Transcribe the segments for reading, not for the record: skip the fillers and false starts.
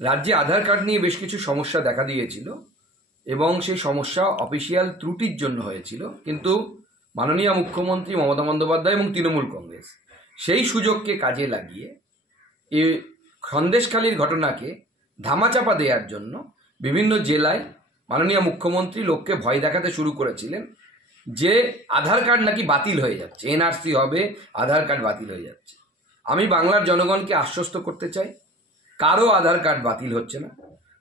রাজ্যে আধার কার্ড নিয়ে বেশ কিছু সমস্যা দেখা দিয়েছিল এবং সেই সমস্যা অফিসিয়াল ত্রুটির জন্য হয়েছিল, কিন্তু মাননীয় মুখ্যমন্ত্রী মমতা বন্দ্যোপাধ্যায় এবং তৃণমূল কংগ্রেস সেই সুযোগকে কাজে লাগিয়ে এই সন্দেশখালির ঘটনাকে ধামাচাপা দেওয়ার জন্য বিভিন্ন জেলায় মাননীয় মুখ্যমন্ত্রী লোককে ভয় দেখাতে শুরু করেছিলেন যে আধার কার্ড নাকি বাতিল হয়ে যাচ্ছে, এনআরসি হবে, আধার কার্ড বাতিল হয়ে যাচ্ছে। আমি বাংলার জনগণকে আশ্বস্ত করতে চাই, কারো আধার কার্ড বাতিল হচ্ছে না।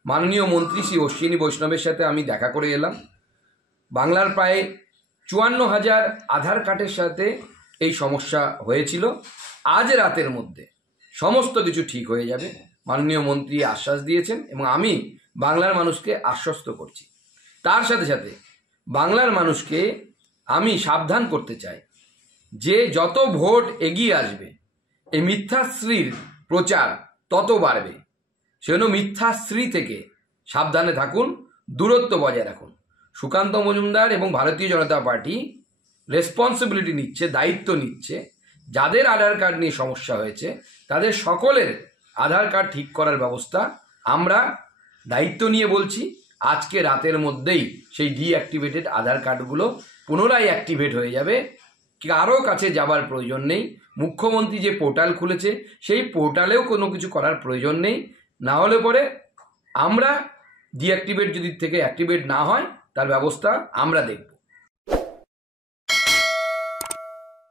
মাননীয় মন্ত্রী শ্রী অশ্বিনী বৈষ্ণবের সাথে আমি দেখা করে এলাম। বাংলার প্রায় 54,000 আধার কার্ডের সাথে এই সমস্যা হয়েছিল। আজ রাতের মধ্যে সমস্ত কিছু ঠিক হয়ে যাবে, মাননীয় মন্ত্রী আশ্বাস দিয়েছেন এবং আমি বাংলার মানুষকে আশ্বস্ত করছি। তার সাথে সাথে বাংলার মানুষকে আমি সাবধান করতে চাই যে যত ভোট এগিয়ে আসবে এই মিথ্যাশ্রীর প্রচার তত বাড়বে। সেজন্য মিথ্যাশ্রী থেকে সাবধানে থাকুন, দূরত্ব বজায় রাখুন। সুকান্ত মজুমদার এবং ভারতীয় জনতা পার্টি রেসপন্সিবিলিটি নিচ্ছে, দায়িত্ব নিচ্ছে, যাদের আধার কার্ড নিয়ে সমস্যা হয়েছে তাদের সকলের আধার কার্ড ঠিক করার ব্যবস্থা আমরা দায়িত্ব নিয়ে বলছি। আজকে রাতের মধ্যেই সেই ডিঅ্যাক্টিভেটেড আধার কার্ডগুলো পুনরায় অ্যাক্টিভেট হয়ে যাবে। কারো কাছে যাবার প্রয়োজন নেই। মুখ্যমন্ত্রী যে পোর্টাল খুলেছে সেই পোর্টালেও কোনো কিছু করার প্রয়োজন নেই। না হলে পরে আমরা ডিঅ্যাক্টিভেট যদি থেকে অ্যাক্টিভেট না হয় তার ব্যবস্থা আমরা দেখব।